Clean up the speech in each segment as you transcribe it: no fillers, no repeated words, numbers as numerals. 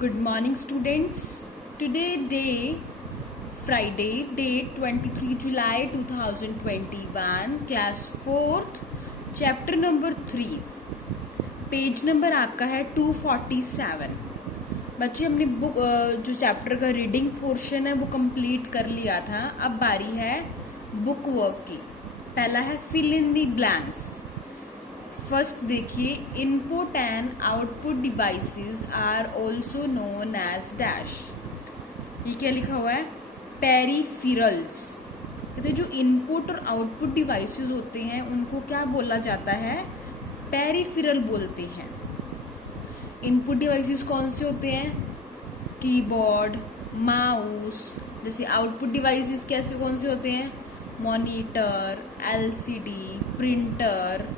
Good morning, students. Today, day Friday, date 23 July 2021, class 4th, chapter number 3. Page number आपका है 247. बच्चे हमने book जो चैप्टर का रीडिंग पोर्शन है वो कंप्लीट कर लिया था. अब बारी है बुक वर्क की. पहला है fill in the blanks. First देखिए, input and output devices are also known as dash. ये क्या लिखा हुआ है? पेरिफेरल्स. कहते हैं जो इनपुट और आउटपुट डिवाइसेस होते हैं उनको क्या बोला जाता है? पेरिफेरल बोलते हैं. इनपुट डिवाइसेस कौन से होते हैं? Keyboard, mouse. जैसे आउटपुट डिवाइसेस कैसे कौन से होते हैं? Monitor, LCD, printer,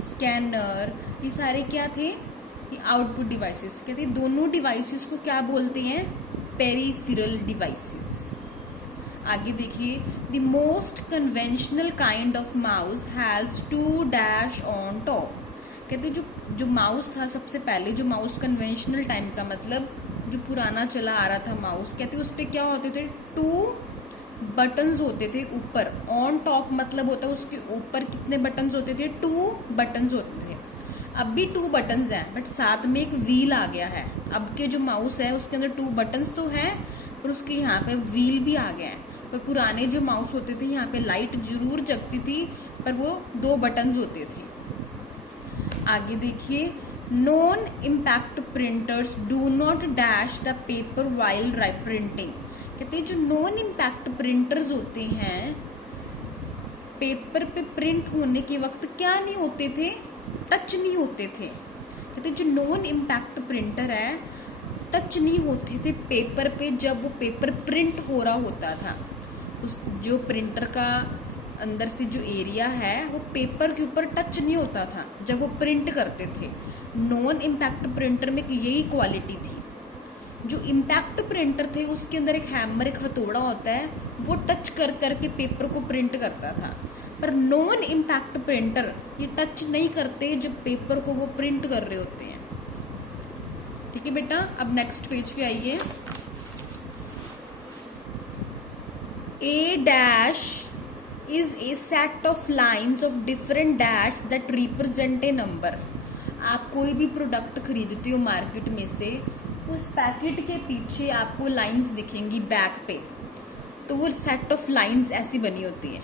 scanner. ये सारे क्या थे? ये आउटपुट डिवाइसेस. कहते हैं दोनों डिवाइसेस को क्या बोलते हैं? Peripheral devices. आगे देखिए, the most conventional kind of mouse has 2 dash on top. कहते हैं जो माउस था सबसे पहले, जो माउस कन्वेंशनल टाइम का मतलब जो पुराना चला आ रहा था माउस, कहते हैं उस पर क्या होते थे? 2 बटन्स होते थे ऊपर. ऑन टॉप मतलब होता है उसके ऊपर कितने बटन्स होते थे? 2 बटन्स होते थे. अब भी 2 बटन्स हैं बट साथ में एक व्हील आ गया है. अब के जो माउस है उसके अंदर 2 बटन्स तो हैं पर उसके यहाँ पे व्हील भी आ गया है. पर पुराने जो माउस होते थे यहाँ पे लाइट जरूर जगती थी पर वो 2 बटन्स होते थे. आगे देखिए, non impact printers do not dash the paper while printing. कहते हैं जो नॉन इम्पैक्ट प्रिंटर्स होते हैं पेपर पे प्रिंट होने के वक्त क्या नहीं होते थे? टच नहीं होते थे. कहते हैं जो नॉन इम्पैक्ट प्रिंटर है टच नहीं होते थे पेपर पे जब वो पेपर प्रिंट हो रहा होता था. उस जो प्रिंटर का अंदर से जो एरिया है वो पेपर के ऊपर टच नहीं होता था जब वो प्रिंट करते थे. नॉन इम्पैक्ट प्रिंटर में यही क्वालिटी थी. जो इम्पैक्ट प्रिंटर थे उसके अंदर एक हैमर, एक हथौड़ा होता है, वो टच कर करके पेपर को प्रिंट करता था. पर नॉन इम्पैक्ट प्रिंटर ये टच नहीं करते जब पेपर को वो प्रिंट कर रहे होते हैं. ठीक है बेटा, अब नेक्स्ट पेज पे आइए. A dash is a set of lines of different dash that represent a number. आप कोई भी प्रोडक्ट खरीदते हो मार्केट में से, उस पैकेट के पीछे आपको लाइंस दिखेंगी बैक पे. तो वो सेट ऑफ लाइंस ऐसी बनी होती है.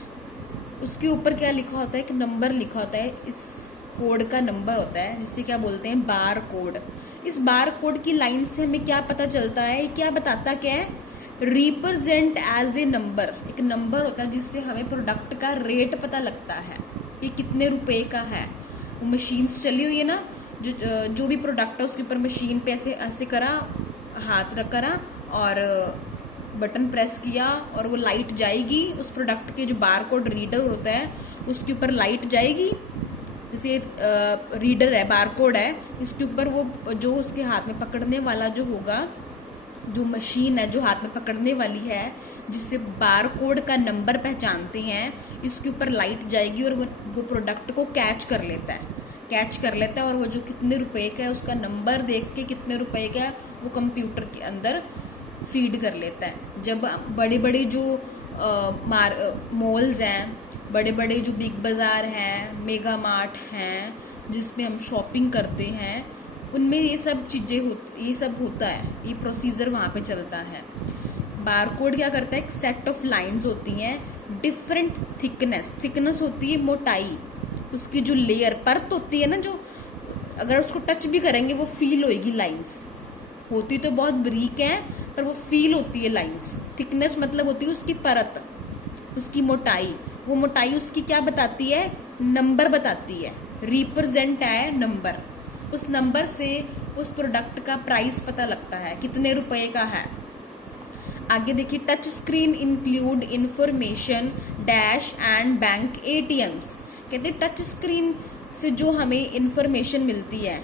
उसके ऊपर क्या लिखा होता है? एक नंबर लिखा होता है. इस कोड का नंबर होता है जिसे क्या बोलते हैं? Bar code. इस बार कोड की लाइन से हमें क्या पता चलता है? क्या बताता क्या है? Represent as a number. एक नंबर होता है जिससे हमें प्रोडक्ट का रेट पता लगता है ये कितने रुपए का है. वो मशीन्स चली हुई है ना, जो भी प्रोडक्ट है उसके ऊपर मशीन पे ऐसे ऐसे करा, हाथ रख करा और बटन प्रेस किया और वो लाइट जाएगी. उस प्रोडक्ट के जो बार कोड रीडर होता है उसके ऊपर लाइट जाएगी. जैसे रीडर है, बार कोड है, इसके ऊपर वो जो उसके हाथ में पकड़ने वाला जो होगा, जो मशीन है जो हाथ में पकड़ने वाली है जिससे बार कोड का नंबर पहचानते हैं, इसके ऊपर लाइट जाएगी और वो प्रोडक्ट को कैच कर लेता है और वो जो कितने रुपए का है उसका नंबर देख के कितने रुपए का है वो कंप्यूटर के अंदर फीड कर लेता है. जब बड़े बड़े जो मॉल्स हैं, बड़े बड़े जो बिग बाजार हैं, मेगा मार्ट हैं जिसमें हम शॉपिंग करते हैं, उनमें ये सब चीज़ें ये सब होता है. ये प्रोसीजर वहाँ पे चलता है. बारकोड क्या करता है? एक सेट ऑफ लाइंस होती हैं, डिफरेंट थिकनेस होती है, मोटाई. उसकी जो लेयर परत होती है ना, जो अगर उसको टच भी करेंगे वो फील होएगी. लाइंस होती तो बहुत बारीक है पर वो फील होती है लाइंस. थिकनेस मतलब होती है उसकी परत, उसकी मोटाई. वो मोटाई उसकी क्या बताती है? नंबर बताती है. रिप्रेजेंट है नंबर. उस नंबर से उस प्रोडक्ट का प्राइस पता लगता है कितने रुपए का है. आगे देखिए, touch screen include information dash and bank ATMs. कहते हैं टच स्क्रीन से जो हमें इंफॉर्मेशन मिलती है,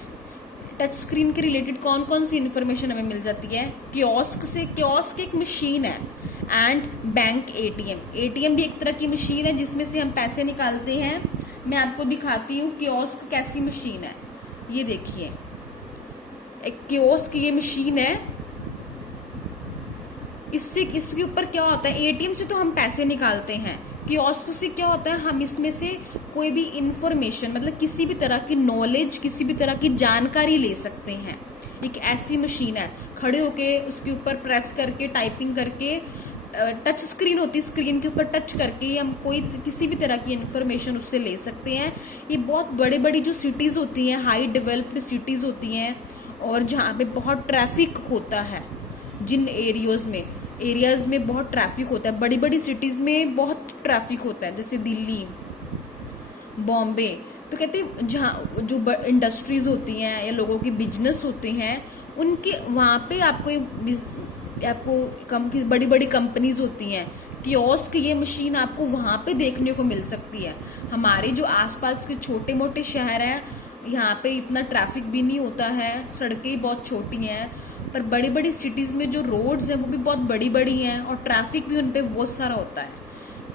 टच स्क्रीन के रिलेटेड कौन कौन सी इंफॉर्मेशन हमें मिल जाती है? कियोस्क से. कियोस्क एक मशीन है. एंड बैंक एटीएम भी एक तरह की मशीन है जिसमें से हम पैसे निकालते हैं. मैं आपको दिखाती हूँ कियोस्क कैसी मशीन है. ये देखिए, एक कियोस्क ये मशीन है। इसके ऊपर क्या होता है, एटीएम से तो हम पैसे निकालते हैं, कियोस्क से क्या होता है, हम इसमें से कोई भी इंफॉर्मेशन मतलब किसी भी तरह की नॉलेज, किसी भी तरह की जानकारी ले सकते हैं। एक ऐसी मशीन है, खड़े होके उसके ऊपर प्रेस करके टाइपिंग करके, टच स्क्रीन होती है, स्क्रीन के ऊपर टच करके हम कोई किसी भी तरह की इंफॉर्मेशन उससे ले सकते हैं। ये बहुत बड़े बड़ी जो सिटीज़ होती हैं, हाई डेवलप्ड सिटीज़ होती हैं, और जहाँ पे बहुत ट्रैफिक होता है, जिन एरियाज़ में बहुत ट्रैफिक होता है, बड़ी बड़ी सिटीज़ में बहुत ट्रैफिक होता है, जैसे दिल्ली, बॉम्बे, तो कहते हैं जहाँ जो इंडस्ट्रीज़ होती हैं या लोगों के बिजनेस होते हैं, उनके वहाँ पे आपको बड़ी बड़ी कंपनीज होती हैं, कियोस्क ये मशीन आपको वहाँ पे देखने को मिल सकती है। हमारे जो आसपास के छोटे मोटे शहर हैं, यहाँ पे इतना ट्रैफिक भी नहीं होता है, सड़कें बहुत छोटी हैं, पर बड़ी बड़ी सिटीज़ में जो रोड्स हैं वो भी बहुत बड़ी बड़ी हैं और ट्रैफिक भी उन पे बहुत सारा होता है।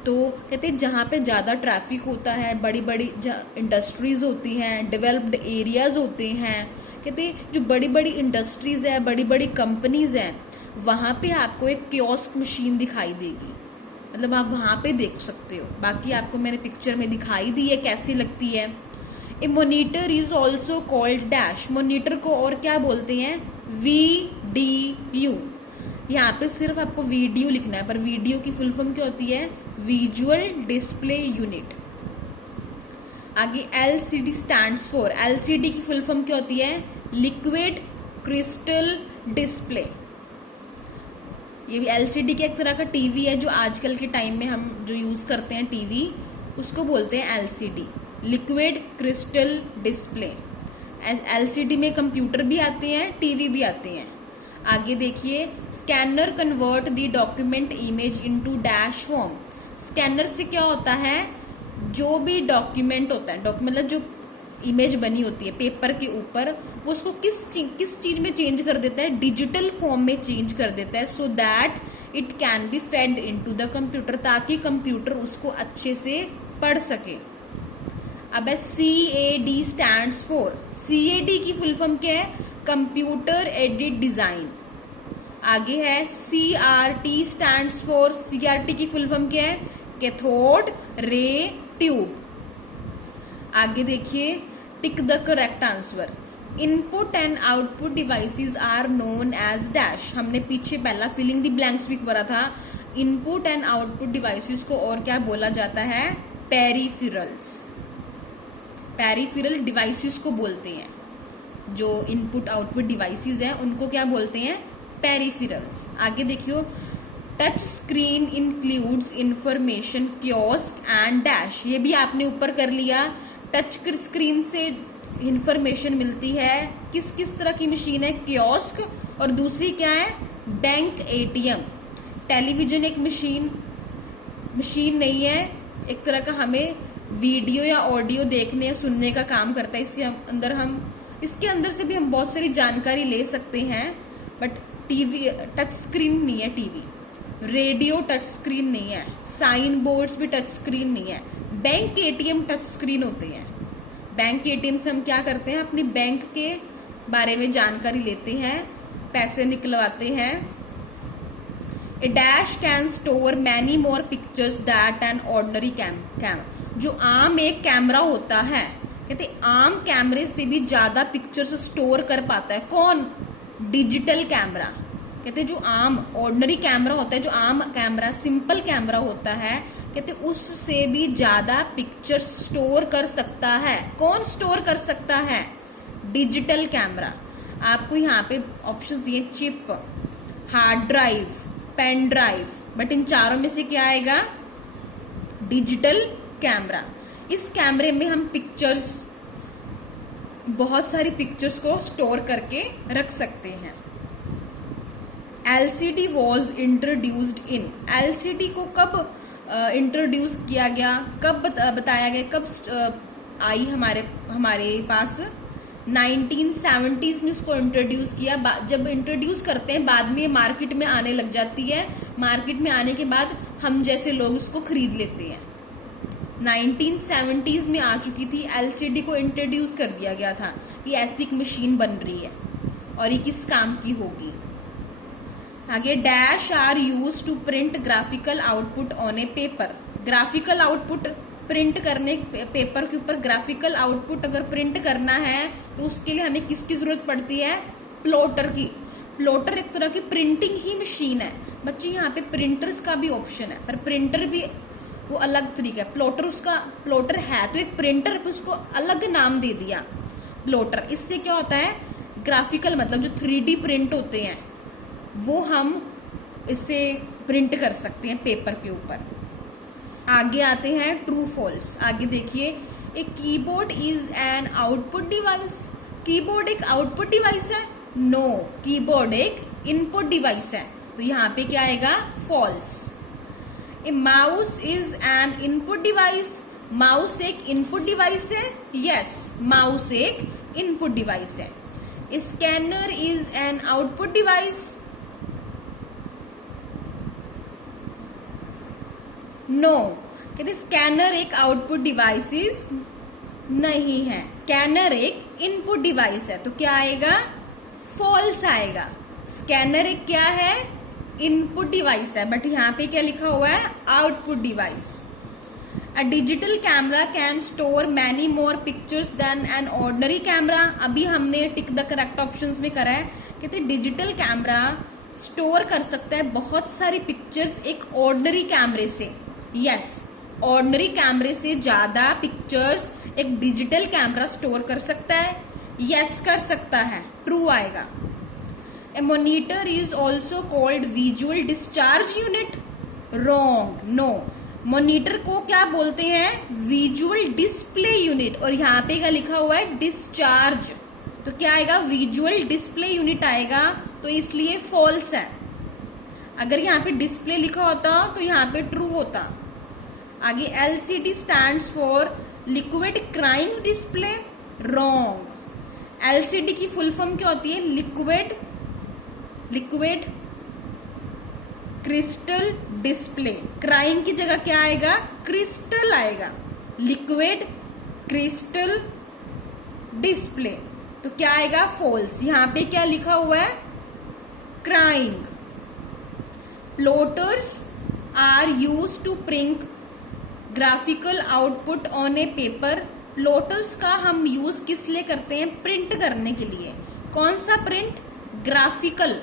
तो कहते हैं जहाँ पे ज़्यादा ट्रैफिक होता है, बड़ी बड़ी इंडस्ट्रीज़ होती हैं, डेवलप्ड एरियाज़ होते हैं, कहते हैं जो बड़ी बड़ी इंडस्ट्रीज़ है, बड़ी बड़ी कंपनीज़ हैं, वहाँ पे आपको एक कियोस्क मशीन दिखाई देगी, मतलब आप वहाँ पे देख सकते हो। बाकी आपको मैंने पिक्चर में दिखाई दी है कैसी लगती है। A monitor is also called dash, monitor को और क्या बोलते हैं, VDU। यहाँ पे सिर्फ आपको वीडियो लिखना है, पर वीडियो की फुल फॉर्म क्या होती है, विजुअल डिस्प्ले यूनिट। आगे LCD स्टैंड्स फॉर, LCD की फुल फॉर्म क्या होती है, लिक्विड क्रिस्टल डिस्प्ले। ये भी LCD का एक तरह का टीवी है, जो आजकल के टाइम में हम जो यूज करते हैं टीवी, उसको बोलते हैं LCD, liquid crystal display. LCD में कंप्यूटर भी आते हैं, टीवी भी आते हैं। आगे देखिए, scanner convert the document image into dash form. Scanner से क्या होता है, जो भी डॉक्यूमेंट होता है, मतलब जो इमेज बनी होती है पेपर के ऊपर, वो उसको किस चीज में चेंज कर देता है, डिजिटल फॉर्म में चेंज कर देता है, so that it can be fed into the computer, ताकि कंप्यूटर उसको अच्छे से पढ़ सके। अब CAD स्टैंड्स फॉर, CAD की फुल फॉर्म क्या है, कंप्यूटर एडेड डिजाइन। आगे है CRT स्टैंड्स फॉर, CRT की फुल फॉर्म क्या है, कैथोड रे ट्यूब। आगे देखिए, tick the correct answer. Input and output devices are known as dash. हमने पीछे पहला फिलिंग द ब्लैंक्स भी पढ़ा था। इनपुट एंड आउटपुट डिवाइसेस को और क्या बोला जाता है, पेरिफेरल्स। पेरिफेरल डिवाइसेस को बोलते हैं, जो इनपुट आउटपुट डिवाइसेस हैं उनको क्या बोलते हैं, पेरिफेरल्स। आगे देखियो, touch screen includes information kiosk and dash. ये भी आपने ऊपर कर लिया। टच स्क्रीन से इंफॉर्मेशन मिलती है, किस किस तरह की मशीन है, कियोस्क, और दूसरी क्या है, बैंक ATM। टेलीविजन एक मशीन नहीं है, एक तरह का हमें वीडियो या ऑडियो देखने या सुनने का काम करता है। इसके अंदर से भी हम बहुत सारी जानकारी ले सकते हैं, बट टीवी टच स्क्रीन नहीं है, टीवी, रेडियो टच स्क्रीन नहीं है, साइन बोर्ड्स भी टच स्क्रीन नहीं है। बैंक ATM टच स्क्रीन होते हैं। बैंक ATM से हम क्या करते हैं, अपनी बैंक के बारे में जानकारी लेते हैं, पैसे निकलवाते हैं। A dash can store many more pictures that an ordinary camera. जो आम एक कैमरा होता है, कहते आम कैमरे से भी ज्यादा पिक्चर्स स्टोर कर पाता है। कौन, डिजिटल कैमरा। कहते जो आम ऑर्डिनरी कैमरा होता है, जो आम कैमरा सिंपल कैमरा होता है, कहते उससे भी ज्यादा पिक्चर स्टोर कर सकता है। कौन स्टोर कर सकता है, डिजिटल कैमरा। आपको यहाँ पे ऑप्शंस दिए, chip, hard drive, pen drive, but इन चारों में से क्या आएगा, डिजिटल कैमरा। इस कैमरे में हम पिक्चर्स, बहुत सारी पिक्चर्स को स्टोर करके रख सकते हैं। LCD was introduced in, LCD को कब इंट्रोड्यूस किया गया, कब बताया गया, कब आई हमारे पास, 1970s में इसको इंट्रोड्यूस किया। जब इंट्रोड्यूस करते हैं, बाद में मार्केट में आने लग जाती है। मार्केट में आने के बाद हम जैसे लोग उसको खरीद लेते हैं। 1970s में आ चुकी थी, LCD को इंट्रोड्यूस कर दिया गया था, ये ऐसी एक मशीन बन रही है। और ये किस काम की होगी। आगे dash are use to print graphical output on a paper. Graphical output print करने, पेपर के ऊपर ग्राफिकल आउटपुट अगर प्रिंट करना है तो उसके लिए हमें किसकी जरूरत पड़ती है, प्लॉटर की। प्लॉटर एक तरह की प्रिंटिंग ही मशीन है बच्चे, यहाँ पे प्रिंटर्स का भी ऑप्शन है, पर प्रिंटर भी वो अलग तरीका है। प्लॉटर उसका प्लॉटर है तो एक प्रिंटर पे उसको अलग नाम दे दिया प्लॉटर। इससे क्या होता है, ग्राफिकल मतलब जो 3D प्रिंट होते हैं वो हम इससे प्रिंट कर सकते हैं पेपर के ऊपर। आगे आते हैं ट्रू फॉल्स। आगे देखिए, a keyboard is an output device. Keyboard एक आउटपुट डिवाइस है? नो, कीबोर्ड एक इनपुट डिवाइस है। तो यहाँ पे क्या आएगा, false. A mouse is an input device. Mouse एक इनपुट डिवाइस है? यस, माउस एक इनपुट डिवाइस है। Scanner is an output device? No, कहते स्कैनर एक आउटपुट डिवाइस नहीं है, स्कैनर एक इनपुट डिवाइस है। तो क्या आएगा, फॉल्स आएगा। स्कैनर एक क्या है, इनपुट डिवाइस है, बट यहाँ पे क्या लिखा हुआ है, output device. A digital camera can store many more pictures than an ordinary camera. अभी हमने टिक द करेक्ट ऑप्शंस में करा है। कहते डिजिटल कैमरा स्टोर कर सकता है बहुत सारी पिक्चर्स एक ऑर्डिनरी कैमरे से। यस, ऑर्डिनरी कैमरे से ज्यादा पिक्चर्स एक डिजिटल कैमरा स्टोर कर सकता है। यस, कर सकता है, ट्रू आएगा। A monitor is also called visual discharge unit. Wrong, no, monitor को क्या बोलते हैं, विजुअल डिस्प्ले यूनिट। और यहाँ पे क्या लिखा हुआ है, डिस्चार्ज। तो क्या आएगा, विजुअल डिस्प्ले यूनिट आएगा, तो इसलिए फॉल्स है। अगर यहाँ पे डिस्प्ले लिखा होता तो यहाँ पे ट्रू होता। आगे LCD stands for liquid crying display. Wrong, LCD की फुल फॉर्म क्या होती है, लिक्विड क्रिस्टल डिस्प्ले। क्राइंग की जगह क्या आएगा, क्रिस्टल आएगा, लिक्विड क्रिस्टल डिस्प्ले। तो क्या आएगा, फॉल्स। यहाँ पे क्या लिखा हुआ है, crying. Plotters are use to print graphical output on a paper. Plotters का हम यूज किस लिए करते हैं, प्रिंट करने के लिए। कौन सा प्रिंट, ग्राफिकल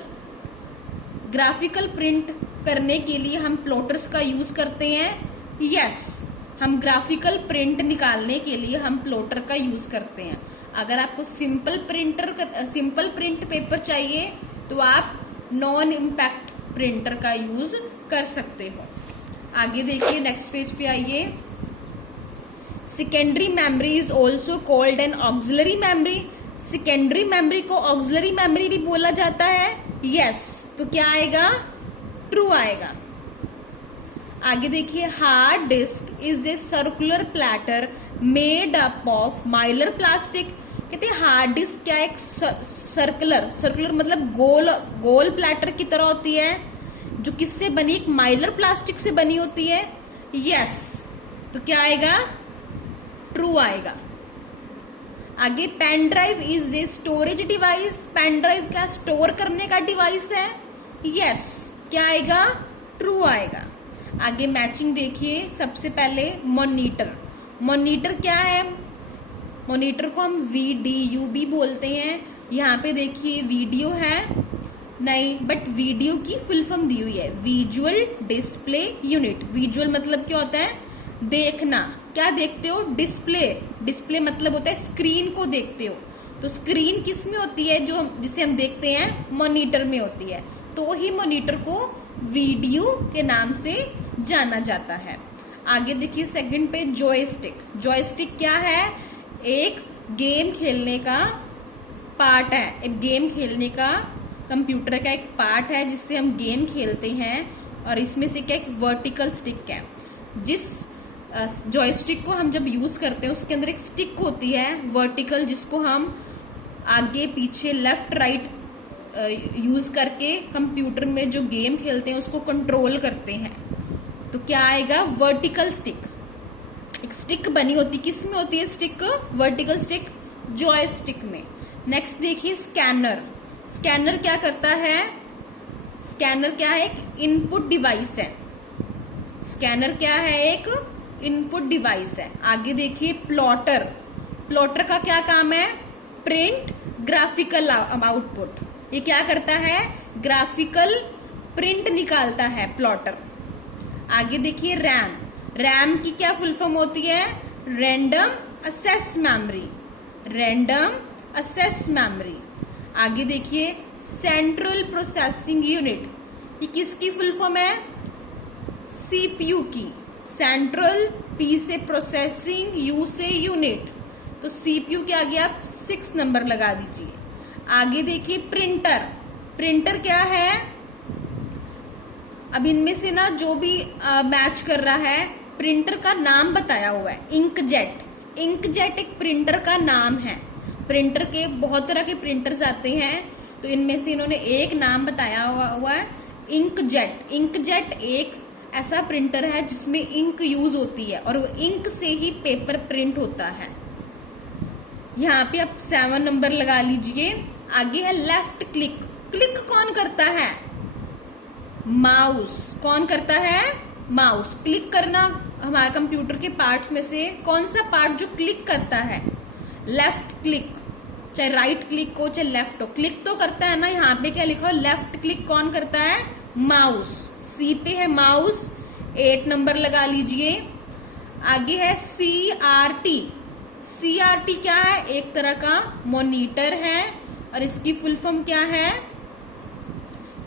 प्रिंट करने के लिए हम प्लॉटर्स का यूज करते हैं। यस, हम ग्राफिकल प्रिंट निकालने के लिए हम प्लॉटर का यूज करते हैं। अगर आपको सिंपल प्रिंट पेपर चाहिए तो आप नॉन इम्पैक्ट प्रिंटर का यूज कर सकते हो। आगे देखिए, नेक्स्ट पेज पे आइए। Secondary memory is also called an auxiliary memory. Secondary memory को ऑक्सिलरी मेमोरी भी बोला जाता है। यस, तो क्या आएगा, ट्रू आएगा। आगे देखिए, hard disk is a circular platter made up of Mylar plastic. कहते हैं हार्ड डिस्क क्या, एक सर्कुलर मतलब गोल प्लेटर की तरह होती है, जो किससे बनी, एक माइलर प्लास्टिक से बनी होती है। यस, तो क्या आएगा, ट्रू आएगा। आगे, pen drive is a storage device. Pen drive क्या, स्टोर करने का डिवाइस है। यस, क्या आएगा, ट्रू आएगा। आगे मैचिंग देखिए, सबसे पहले मॉनिटर क्या है, मॉनिटर को हम VDU भी बोलते हैं। यहाँ पे देखिए वीडियो है नहीं, बट वीडियो की फुल फॉर्म दी हुई है, विजुअल डिस्प्ले यूनिट। विजुअल मतलब क्या होता है, देखना, क्या देखते हो, डिस्प्ले मतलब होता है स्क्रीन को देखते हो। तो स्क्रीन किस में होती है, जो जिसे हम देखते हैं, मॉनिटर में होती है। तो ही मॉनिटर को वीडियो के नाम से जाना जाता है। आगे देखिए, सेकंड पे जॉयस्टिक क्या है, एक गेम खेलने का पार्ट है। एक गेम खेलने का कंप्यूटर का एक पार्ट है जिससे हम गेम खेलते हैं। और इसमें से क्या, एक वर्टिकल स्टिक है। जिस जॉयस्टिक को हम जब यूज करते हैं उसके अंदर एक स्टिक होती है वर्टिकल, जिसको हम आगे पीछे लेफ्ट राइट यूज करके कंप्यूटर में जो गेम खेलते हैं उसको कंट्रोल करते हैं। तो क्या आएगा, वर्टिकल स्टिक। एक स्टिक बनी होती, किस में होती है स्टिक, वर्टिकल स्टिक, जॉयस्टिक में। नेक्स्ट देखिए, स्कैनर क्या करता है? स्कैनर क्या है? एक इनपुट डिवाइस है। स्कैनर क्या है? एक इनपुट डिवाइस है। आगे देखिए प्लॉटर। प्लॉटर का क्या काम है? Print graphical output. ये क्या करता है? ग्राफिकल प्रिंट निकालता है प्लॉटर। आगे देखिए रैम। रैम की क्या फुल फॉर्म होती है? Random access memory. Random access memory. आगे देखिए सेंट्रल प्रोसेसिंग यूनिट। ये किसकी फुल फॉर्म है? सीपीयू की। सेंट्रल, पी से प्रोसेसिंग, यू से यूनिट, तो सीपीयू के आगे आप 6 नंबर लगा दीजिए। आगे देखिए प्रिंटर। प्रिंटर क्या है? अब इनमें से ना जो भी मैच कर रहा है, प्रिंटर का नाम बताया हुआ है। इंकजेट। इंकजेट एक प्रिंटर का नाम है। प्रिंटर के बहुत तरह के प्रिंटर्स आते हैं, तो इनमें से इन्होंने एक नाम बताया हुआ है, इंकजेट। इंकजेट एक ऐसा प्रिंटर है जिसमें इंक यूज होती है और वो इंक से ही पेपर प्रिंट होता है। यहाँ पे आप 7 नंबर लगा लीजिए। आगे है लेफ्ट क्लिक। क्लिक कौन करता है? माउस। कौन करता है? माउस। क्लिक करना हमारे कंप्यूटर के पार्ट्स में से कौन सा पार्ट जो क्लिक करता है? Left click. चाहे राइट क्लिक हो चाहे लेफ्ट हो, क्लिक तो करता है ना। यहाँ पे क्या लिखा हो? लेफ्ट क्लिक कौन करता है? माउस। सी पे है माउस, 8 नंबर लगा लीजिए। आगे है CRT। CRT क्या है? एक तरह का मॉनिटर है और इसकी फुल फॉर्म क्या है?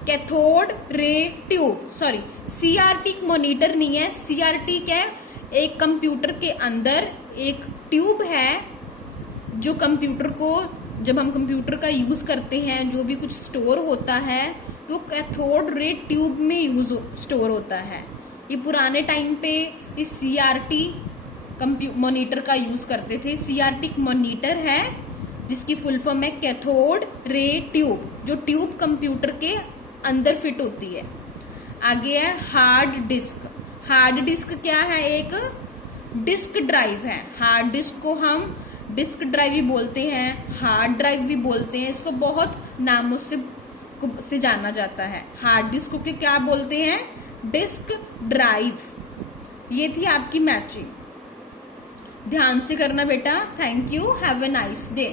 Cathode ray tube. Sorry, CRT monitor नहीं है। CRT क्या है? एक कंप्यूटर के अंदर एक ट्यूब है जो कंप्यूटर को, जब हम कंप्यूटर का यूज करते हैं, जो भी कुछ स्टोर होता है तो कैथोड रे ट्यूब में स्टोर होता है। ये पुराने टाइम पे इस CRT मॉनिटर का यूज करते थे। CRT मॉनिटर है जिसकी फुल फॉर्म है कैथोड रे ट्यूब, जो ट्यूब कंप्यूटर के अंदर फिट होती है। आगे है हार्ड डिस्क। हार्ड डिस्क क्या है? एक डिस्क ड्राइव है। हार्ड डिस्क को हम डिस्क ड्राइव भी बोलते हैं, हार्ड ड्राइव भी बोलते हैं। इसको बहुत नामों से जाना जाता है। हार्ड डिस्क को क्या बोलते हैं? Disk drive. ये थी आपकी मैचिंग। ध्यान से करना बेटा। Thank you. Have a nice day.